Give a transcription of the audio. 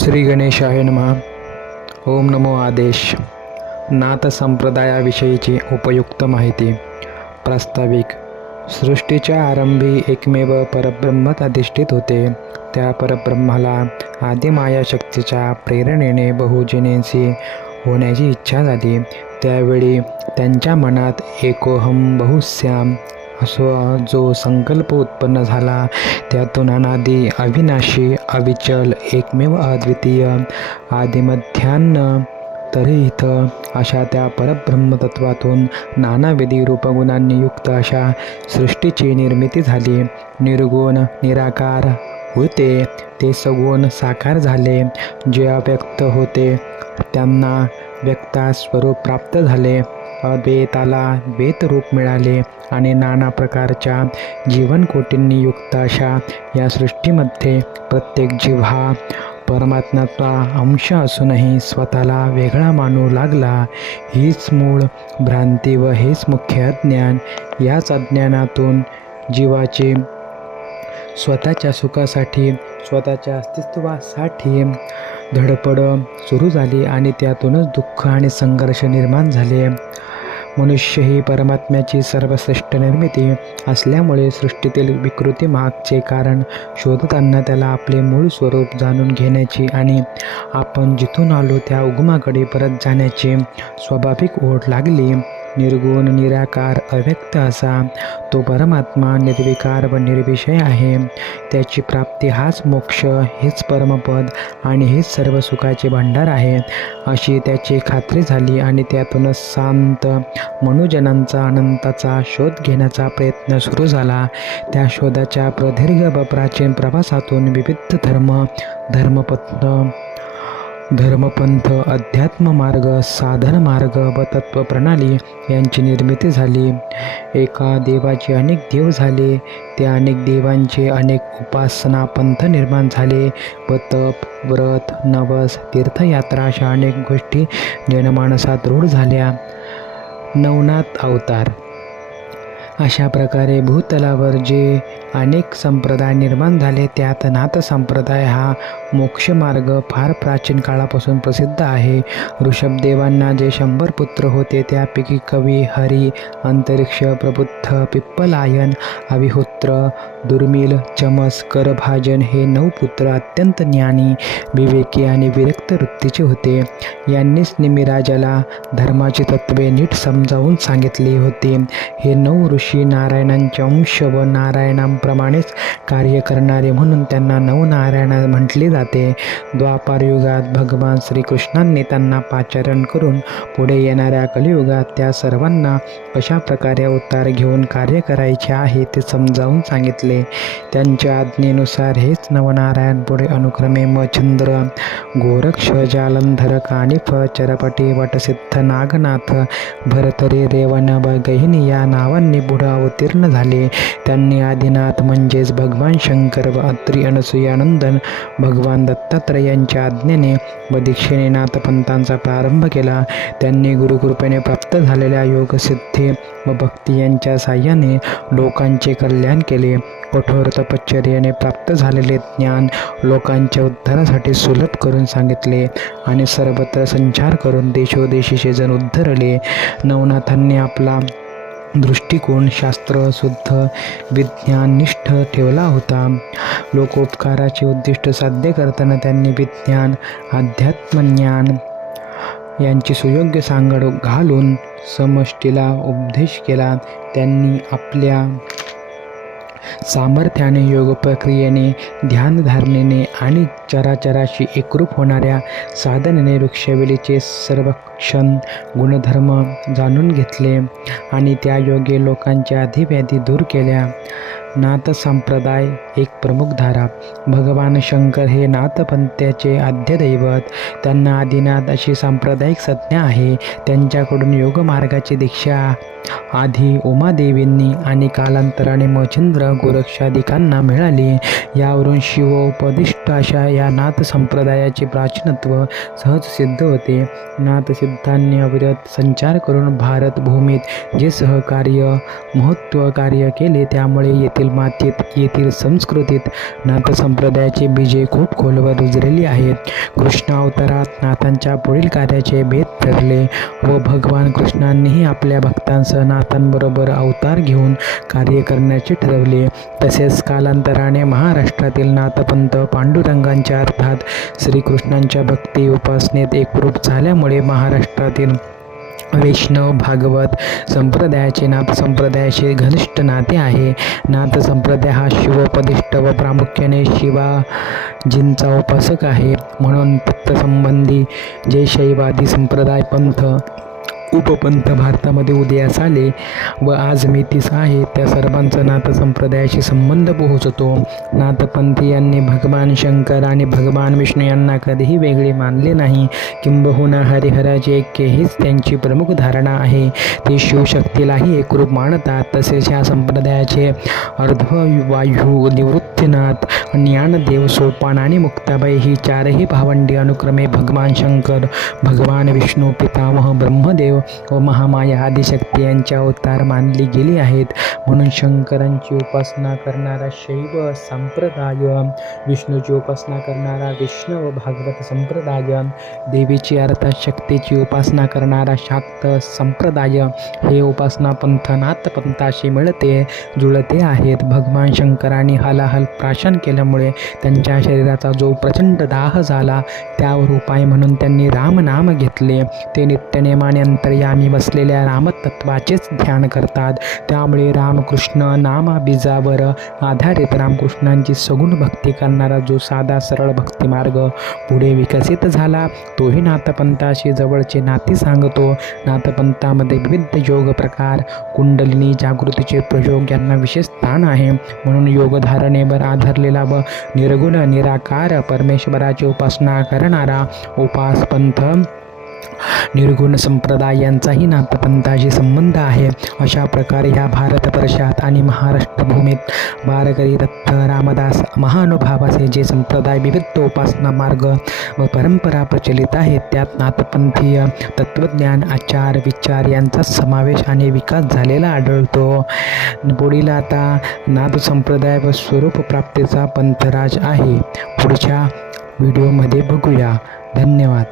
श्री गणेशाय नमः. ओम नमो आदेश. नाथ संप्रदायाविषयीची उपयुक्त माहिती. प्रास्ताविक. सृष्टीच्या आरंभी एकमेव परब्रह्मत अधिष्ठित होते. त्या परब्रह्माला आदिमाया शक्तीच्या प्रेरणेने बहुजनेंची होण्याची इच्छा झाली. त्यावेळी त्यांच्या मनात एकोहम बहुस्याम असो जो संकल्प उत्पन्न झाला. त्यातून अनादी, अविनाशी, अविचल, एकमेव अद्वितीय, आदिमध्यान्न तरीहित अशा त्या परब्रह्मतत्वातून नानाविधी रूपगुणांनी युक्त अशा सृष्टीची निर्मिती झाली. निर्गुण निराकार होते ते सगुण साकार झाले. जे अव्यक्त होते त्यांना व्यक्ता स्वरूप प्राप्त झाले. अद्वैताला वेत रूप मिळाले आणि नाना प्रकारच्या जीवनकोटींनी युक्त अशा या सृष्टीमध्ये प्रत्येक जीव हा परमात्म्याचा अंश असूनही स्वतःला वेगळा मानू लागला. हीच मूळ भ्रांती व हेच मुख्य अज्ञान. याच अज्ञानातून जीवाची स्वतःच्या सुखासाठी, स्वतःच्या अस्तित्वासाठी धडपड सुरू झाली आणि त्यातूनच दुःख आणि संघर्ष निर्माण झाले. मनुष्य ही परमात्म्याची सर्वश्रेष्ठ निर्मिती असल्यामुळे सृष्टीतील विकृती मागचे कारण शोधताना त्याला आपले मूळ स्वरूप जाणून घेण्याची आणि आपण जिथून आलो त्या उगमाकडे परत जाण्याची स्वाभाविक ओढ लागली. निर्गुण निराकार अव्यक्त असा तो परमात्मा निर्विकार व निर्विषय आहे. त्याची प्राप्ती हाच मोक्ष, हेच परमपद आणि हेच सर्व सुखाचे भांडार आहे अशी त्याची खात्री झाली आणि त्यातूनच शांत मनुजनांचा अनंताचा शोध घेण्याचा प्रयत्न सुरू झाला. त्या शोधाच्या प्रदीर्घ व प्राचीन प्रवासातून विविध धर्मपंथ, अध्यात्म मार्ग, साधन मार्ग व तत्वप्रणाली यांची निर्मिती झाली. एका देवाचे अनेक देव झाले. त्या अनेक देवांचे अनेक उपासना पंथ निर्माण झाले व तप, व्रत, नवस, तीर्थयात्रा अशा अनेक गोष्टी जनमानसात रूढ झाल्या. नवनाथ अवतार. अशा प्रकारे भूतलावर जे अनेक संप्रदाय निर्माण झाले त्यात नाथ संप्रदाय हा मोक्षमार्ग फार प्राचीन काळापासून प्रसिद्ध आहे. ऋषभदेवांना जे 100 पुत्र होते त्यापैकी कवी, हरी, अंतरिक्ष, प्रबुद्ध, पिप्पलायन, अविहोत्र, दुर्मिल, चमस, करभाजन हे 9 पुत्र अत्यंत ज्ञानी, विवेकी आणि विरक्त वृत्तीचे होते. यांनीच निमिराजाला धर्माची तत्त्वे नीट समजावून सांगितली होती. हे 9 ऋषी नारायणांचे अंश व नारायणांप्रमाणेच कार्य करणारे म्हणून त्यांना नवनारायण म्हटले जाते. द्वापार युगात भगवान श्रीकृष्णांनी त्यांना पाचारण करून पुढे येणाऱ्या कलियुगात त्या सर्वांना कशा प्रकारे अवतार घेऊन कार्य करायचे आहे ते समजावून सांगितले. त्यांच्या आज्ञेनुसार हेच नवनारायण पुढे अनुक्रमे मच्छिंद्र, गोरक्ष, जालंधर, कानिफ, चरपटी, वटसिद्ध, नागनाथ, भरतरी, रेवण व गहिनी या नावांनी पुढे अवतीर्ण झाले. त्यांनी आदिनाथ म्हणजेच भगवान शंकर व अत्री अनसूयानंदन भगवान दत्तात्रय यांच्या आज्ञेने व दीक्षेने नाथपंथांचा प्रारंभ केला. त्यांनी गुरुकृपेने प्राप्त झालेल्या योगसिद्धी व भक्ती यांच्या साह्याने लोकांचे कल्याण केले. कठोर तपश्चर्याने प्राप्त झालेले ज्ञान लोकांच्या उद्धारासाठी सुलभ करून सांगितले आणि सर्वत्र संचार करून देशोदेशीचे जण उद्धरले. नवनाथांनी आपला दृष्टिकोन शास्त्रशुद्ध विज्ञाननिष्ठ ठेवला होता. लोकोपकाराचे उद्दिष्ट साध्य करताना त्यांनी विज्ञान, अध्यात्मज्ञान यांची सुयोग्य सांगड घालून समष्टीला उपदेश केला. त्यांनी आपल्या सामर्थ्याने, योग प्रक्रियेने, ध्यानधारणेने आणि चराचराशी एकरूप होणाऱ्या साधनेने वृक्षवेलीचे सर्वक्षण गुणधर्म जाणून घेतले आणि त्या योगे लोकांच्या अधिव्याधी दूर केल्या. नाथ संप्रदाय एक प्रमुख धारा. भगवान शंकर हे नाथपंथाचे आद्यदैवत. त्यांना आदिनाथ अशी सांप्रदायिक संज्ञा आहे. त्यांच्याकडून योगमार्गाची दीक्षा आधी उमादेवींनी आणि कालांतराने मच्छिंद्र, गोरक्षादिकांना मिळाली. यावरून शिवोपदिष्ट विशिष्ट अशा या नाथ संप्रदायाचे प्राचीनत्व सहज सिद्ध होते. नाथ सिद्धांनी अविरत संचार करून भारत भूमीत जे सहकार्य महत्त्व कार्य केले, त्यामुळे येथील मातीत, येथील संस्कृतीत नाथ संप्रदायाचे बीजे खूप खोलवर रुजलेली आहेत. कृष्ण अवतारात नाथांच्या पुढील कार्याचे भेद ठरले व भगवान कृष्णांनीही आपल्या भक्तांसह नाथांबरोबर अवतार घेऊन कार्य करण्याचे ठरवले. तसेच कालांतराने महाराष्ट्रातील नाथपंथ पांडुरंगांच्या अर्थात श्रीकृष्णांच्या भक्ती उपासनेत एकरूप झाल्यामुळे महाराष्ट्रातील वैष्णव भागवत संप्रदायाचे नाथ संप्रदायाशी घनिष्ठ नाते आहे. नाथ संप्रदाय हा शिवोपदिष्ट व प्रामुख्याने शिवाजींचा उपासक आहे. म्हणून तत्संबंधी जे शैवादी संप्रदाय पंथ उपपंथ भारतामध्ये उदयास आले व आज मितीस आहे, त्या सर्वांचा नाथ संप्रदायाशी संबंध पोहोचतो. नाथपंथीयांनी भगवान शंकर आणि भगवान विष्णू यांना कधीही वेगळे मानले नाही. किंबहुना हरिहराचे ऐक्य हीच त्यांची प्रमुख धारणा आहे. ते शिवशक्तीलाही एकरूप मानतात. तसेच ह्या संप्रदायाचे अर्धवायू, निवृत्तीनाथ, ज्ञानदेव, सोपान आणि मुक्ताबाई ही चारही भावंडी अनुक्रमे भगवान शंकर, भगवान विष्णू, पितामह ब्रह्मदेव व महामाया आदिशक्ती यांचे अवतार मानली गेली आहेत. म्हणून शंकरांची उपासना करणारा शैव संप्रदाय, विष्णूची उपासना करणारा वैष्णव भागवत संप्रदाय, देवीची अर्थात शक्तीची उपासना करणारा शाक्त संप्रदाय हे उपासना पंथ नाथपंथाशी मिळते जुळते आहेत. भगवान शंकरांनी हलाहल प्राशन केल्यामुळे त्यांच्या शरीराचा जो प्रचंड दाह झाला, त्यावर उपाय म्हणून त्यांनी रामनाम घेतले. ते नित्यनेमाने अंतर्यामी बसलेल्या रामतत्वाचेच ध्यान करतात. त्यामुळे रामकृष्ण नामाबीजावर आधारित रामकृष्णांची सगुण भक्ती करणारा जो साधा सरळ भक्तिमार्ग पुढे विकसित झाला, तोही नाथपंथाशी जवळचे नाते सांगतो. नाथपंथामध्ये विविध योग प्रकार, कुंडलिनी, जागृतीचे प्रयोग यांना विशेष स्थान आहे. म्हणून योगधारणेवर आधारलेला व निर्गुण निराकार परमेश्वराची उपासना करणारा उपासपंथ निर्गुण संप्रदाय यांचाही नाथपंथाशी संबंध आहे. अशा प्रकारे ह्या भारतवर्षात आणि महाराष्ट्र भूमीत वारकरी, दत्त, रामदास, महानुभाव असे जे संप्रदाय, विविध उपासना मार्ग व परंपरा प्रचलित आहेत, त्यात नाथपंथीय तत्त्वज्ञान, आचार, विचार यांचा समावेश आणि विकास झालेला आढळतो. पुढील आता नाथ संप्रदाय व स्वरूप प्राप्तीचा पंथराज आहे. पुढच्या व्हिडिओमध्ये बघूया. धन्यवाद.